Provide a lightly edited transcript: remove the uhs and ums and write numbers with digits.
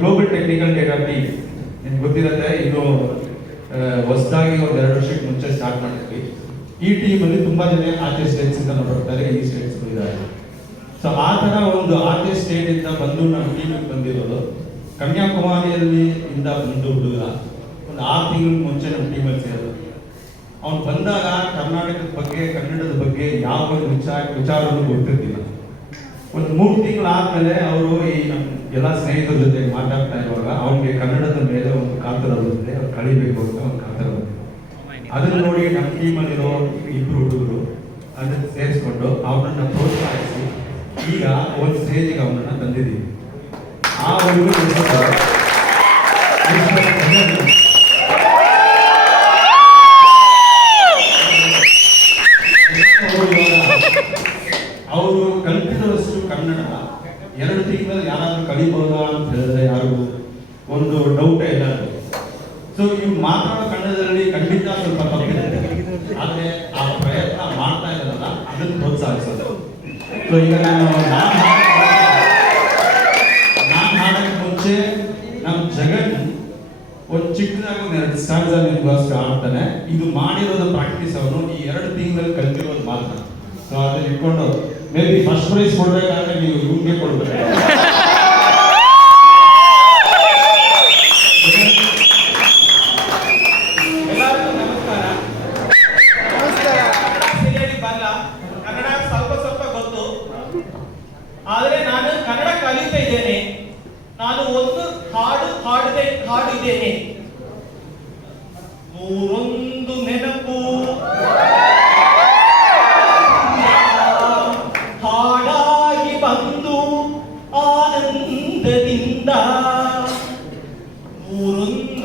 Global technical data team ನಿಮ್ಗೆ ಗೊತ್ತಿರುತ್ತೆ, ಇದು ಹೊಸದಾಗಿ ಒಂದು 2 ವರ್ಷಕ್ಕೆ ಮುಂಚೆ ಸ್ಟಾರ್ಟ್ ಮಾಡಿದ್ವಿ. ಈ ಟೀಮಲ್ಲಿ ತುಂಬಾ ಜನ ಆಚೆ ಸ್ಟೇಟ್ಸ್ ಇಂದ ಬರ್ತಾರೆ, ಈ ಸ್ಟೇಟ್ಸ್ ಇದ್ದಾರೆ. ಸೊ ಆ ತರ ಒಂದು ಆಚೆ ಸ್ಟೇಟ್ ಇಂದ ಬಂದು ನಮ್ಮ ಟೀಮಿಗೆ ಬಂದಿರೋದು ಕನ್ಯಾಕುಮಾರಿಯಲ್ಲಿ ಇಂದ ಬಂದು ಹುಡುಗ ಒಂದು 6 ತಿಂಗಳ ಮುಂಚೆ ನಮ್ಮ ಟೀಮಲ್ಲಿ ಸೇರೋದು. ಅವ್ನು ಬಂದಾಗ ಕರ್ನಾಟಕದ ಬಗ್ಗೆ, ಕನ್ನಡದ ಬಗ್ಗೆ ಯಾವ ಒಂದು ವಿಚಾರವನ್ನು ಗೊತ್ತಿರ್ತಿಲ್ಲ. ಒಂದು 3 ತಿಂಗಳಾದ್ಮೇಲೆ ಅವರು ಈ ನಮ್ಮ ಎಲ್ಲ ಸ್ನೇಹಿತರ ಜೊತೆ ಮಾತಾಡ್ತಾ ಇರುವಾಗ ಅವ್ನಿಗೆ ಕನ್ನಡದ ಮೇಲೆ ಒಂದು ಕಾತರ ಬಂದಿದೆ, ಅವ್ರು ಕಳಿಬೇಕು ಅಂತ ಒಂದು ಕಾತರ ಬಂದಿದೆ. ಅದನ್ನು ನೋಡಿ ನಮ್ಮ ಟೀಮಲ್ಲಿರೋ 2 ಹುಡುಗರು ಅದನ್ನು ಸೇರಿಸ್ಕೊಂಡು ಅವನನ್ನ ಪ್ರೋತ್ಸಾಹಿಸಿ ಈಗ ಒಂದು ಸ್ಟೇಜಿಗೆ ಅವನನ್ನ ತಂದಿದ್ದೀವಿ. ಆ ಹುಡುಗರು ಅವರು ಕಲ್ತಿರೋಷ್ಟು ಕನ್ನಡ 2 ತಿಂಗಳಲ್ಲಿ ಯಾರಾದ್ರೂ ಕಲಿಬಹುದಾ ಅಂತ ಹೇಳಿದ್ರೆ ಯಾರಿಗೂ ಒಂದು ಡೌಟೇ ಇಲ್ಲ. ಸೊ ಇವ್ ಮಾತಾಡೋ ಕನ್ನಡದಲ್ಲಿ ಖಂಡಿತ ಸ್ವಲ್ಪ ತಪ್ಪಿದೆ, ಆದ್ರೆ ಆ ಪ್ರಯತ್ನ ಮಾಡ್ತಾ ಇದ್ದಾರಲ್ಲ ಅದನ್ನು ಪ್ರೋತ್ಸಾಹಿಸೋದು. ಸೊ ಈಗ ನಾನು ಹಾಡಕ್ಕೆ ಮುಂಚೆ ನಮ್ಮ ಜಗನ್ ಒಂದು ಚಿಕ್ಕದಾಗಿ 2 ಸ್ಟಾರ್ಸ್ ನಿಮ್ಗೋಸ್ಕರ ಆಡ್ತಾನೆ. ಇದು ಮಾಡಿರೋದು ಪ್ರಾಕ್ಟೀಸ್, ಅವನು ಈ 2 ತಿಂಗಳಲ್ಲಿ ಕಲ್ತಿರೋದು ಮಾತ್ರ. ಸೊ ಅದನ್ನ ಇಟ್ಕೊಂಡು ಮೇ ಬಿ ಫಸ್ಟ್ ಪ್ರೈಸ್ ಕೊಡ್ಬೇಕಾದ್ರೆ ನೀವು ಇವ್ಗೆ ಕೊಡ್ಬೇಕು. ಎಲ್ಲರಿಗೂ ನಮಸ್ಕಾರ. ಕನ್ನಡ ಸ್ವಲ್ಪ ಗೊತ್ತು, ಆದ್ರೆ ನಾನು ಕನ್ನಡ ಕಲಿತಾ ಇದ್ದೇನೆ. ನಾನು ಒಂದು ಹಾಡಿದ್ದೇನೆ. 3 ನೆನಪು ಹಾಡಾಗಿ ಬಂದು ಆನಂದದಿಂದ 3